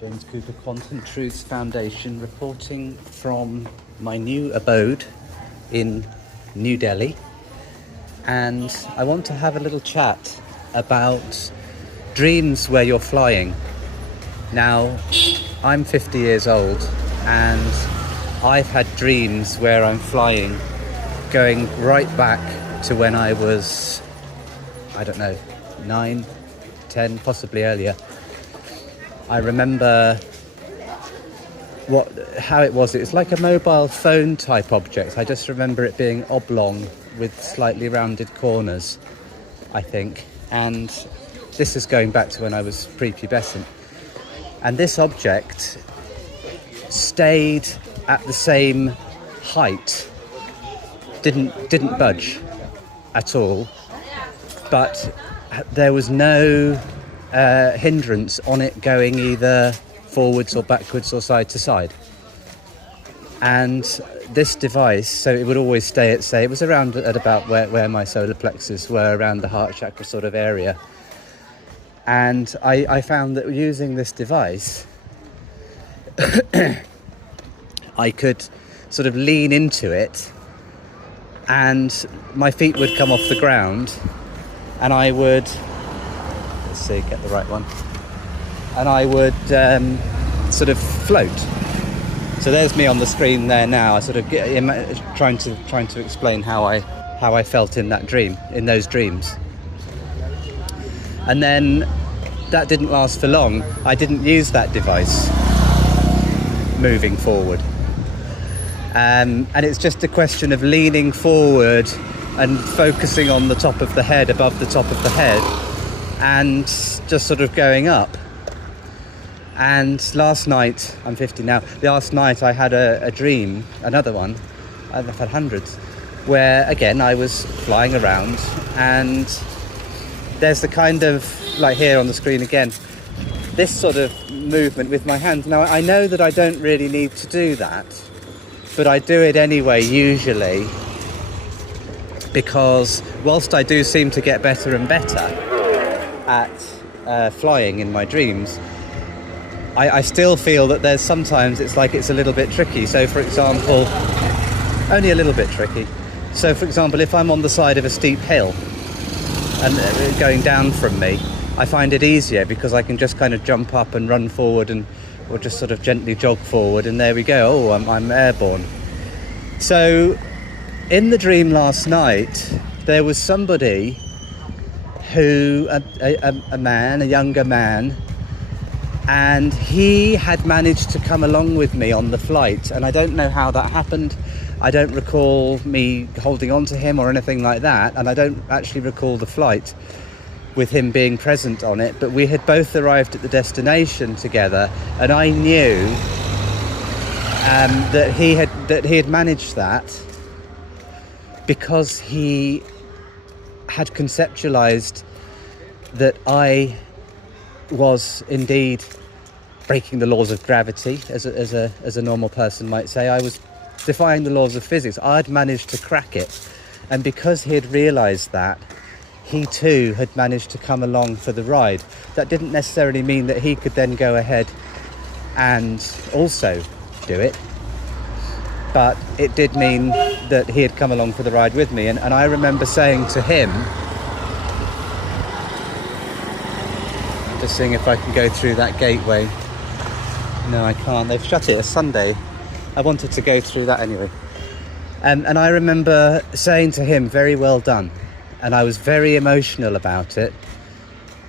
James Cooper Quantum Truths Foundation, reporting from my new abode in New Delhi, and I want to have a little chat about dreams where you're flying. Now, I'm 50 years old and I've had dreams where I'm flying going right back to when I was, I don't know, 9, 10, possibly earlier. I remember how it was. It was like a mobile phone type object. I just remember it being oblong with slightly rounded corners, I think. And this is going back to when I was prepubescent. And this object stayed at the same height, didn't budge at all, but there was no hindrance on it going either forwards or backwards or side to side. And this device, so it would always stay at, say, it was around at about where my solar plexus were, around the heart chakra sort of area. And I found that using this device, I could sort of lean into it and my feet would come off the ground and I would, let's see, get the right one, and I would sort of float. So there's me on the screen there now. I sort of trying to explain how I felt in that dream, in those dreams. And then that didn't last for long. I didn't use that device moving forward. And it's just a question of leaning forward and focusing on the top of the head, above the top of the head, and just sort of going up. And last night, I'm 50 now, last night I had a dream, another one, I've had hundreds, where again I was flying around, and there's the kind of, like here on the screen again, this sort of movement with my hands. Now I know that I don't really need to do that, but I do it anyway usually, because whilst I do seem to get better and better at flying in my dreams, I still feel that there's sometimes it's like it's a little bit tricky. So for example, only a little bit tricky. So for example, if I'm on the side of a steep hill and going down from me, I find it easier because I can just kind of jump up and run forward, or just sort of gently jog forward, and there we go. Oh, I'm airborne. So in the dream last night, there was somebody who, a younger man, and he had managed to come along with me on the flight, and I don't know how that happened. I don't recall me holding on to him or anything like that, and I don't actually recall the flight with him being present on it, but we had both arrived at the destination together, and I knew that he had managed that because he had conceptualized that I was indeed breaking the laws of gravity, as a normal person might say. I was defying the laws of physics. I'd managed to crack it, and because he had realized that, he too had managed to come along for the ride. That didn't necessarily mean that he could then go ahead and also do it, but it did mean that he had come along for the ride with me. And I remember saying to him, just seeing if I can go through that gateway. No, I can't. They've shut it. It's Sunday. I wanted to go through that anyway. And I remember saying to him, very well done. And I was very emotional about it,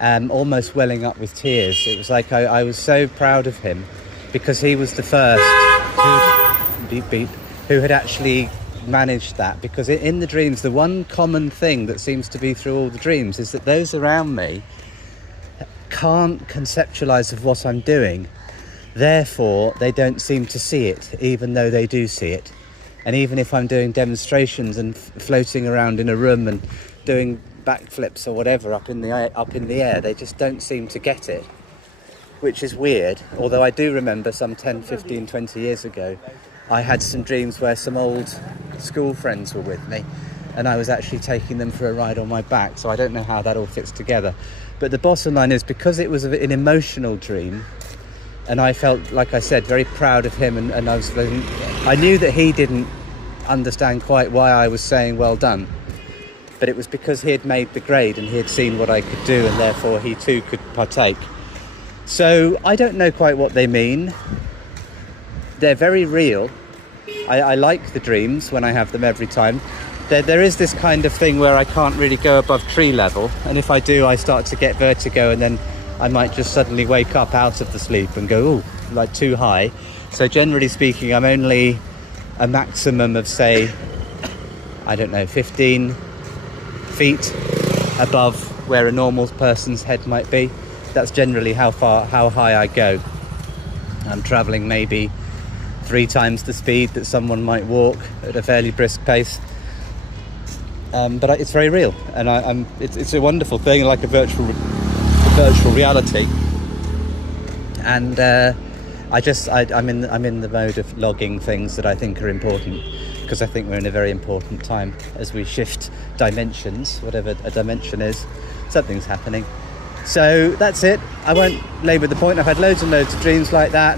almost welling up with tears. It was like I was so proud of him, because he was the first who had actually managed that. Because in the dreams, the one common thing that seems to be through all the dreams is that those around me can't conceptualize of what I'm doing. Therefore, they don't seem to see it, even though they do see it. And even if I'm doing demonstrations and floating around in a room and doing backflips or whatever up in the air, they just don't seem to get it, which is weird. Although I do remember some 10, 15, 20 years ago, I had some dreams where some old school friends were with me, and I was actually taking them for a ride on my back. So I don't know how that all fits together. But the bottom line is, because it was an emotional dream, and I felt, like I said, very proud of him, and I knew that he didn't understand quite why I was saying well done, but it was because he had made the grade and he had seen what I could do, and therefore he too could partake. So I don't know quite what they mean. They're very real. I like the dreams when I have them every time. There is this kind of thing where I can't really go above tree level, and if I do, I start to get vertigo, and then I might just suddenly wake up out of the sleep and go, oh, like too high. So generally speaking, I'm only a maximum of, say, I don't know, 15 feet above where a normal person's head might be. That's generally how high I go. I'm traveling maybe 3 times the speed that someone might walk at a fairly brisk pace. But it's very real, and it's a wonderful thing, like a virtual reality. And I'm in the mode of logging things that I think are important, because I think we're in a very important time as we shift dimensions, whatever a dimension is. Something's happening. So that's it. I won't labour the point. I've had loads and loads of dreams like that,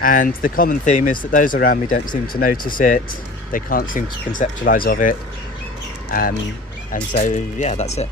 and the common theme is that those around me don't seem to notice it. They can't seem to conceptualise of it. And so, yeah, that's it.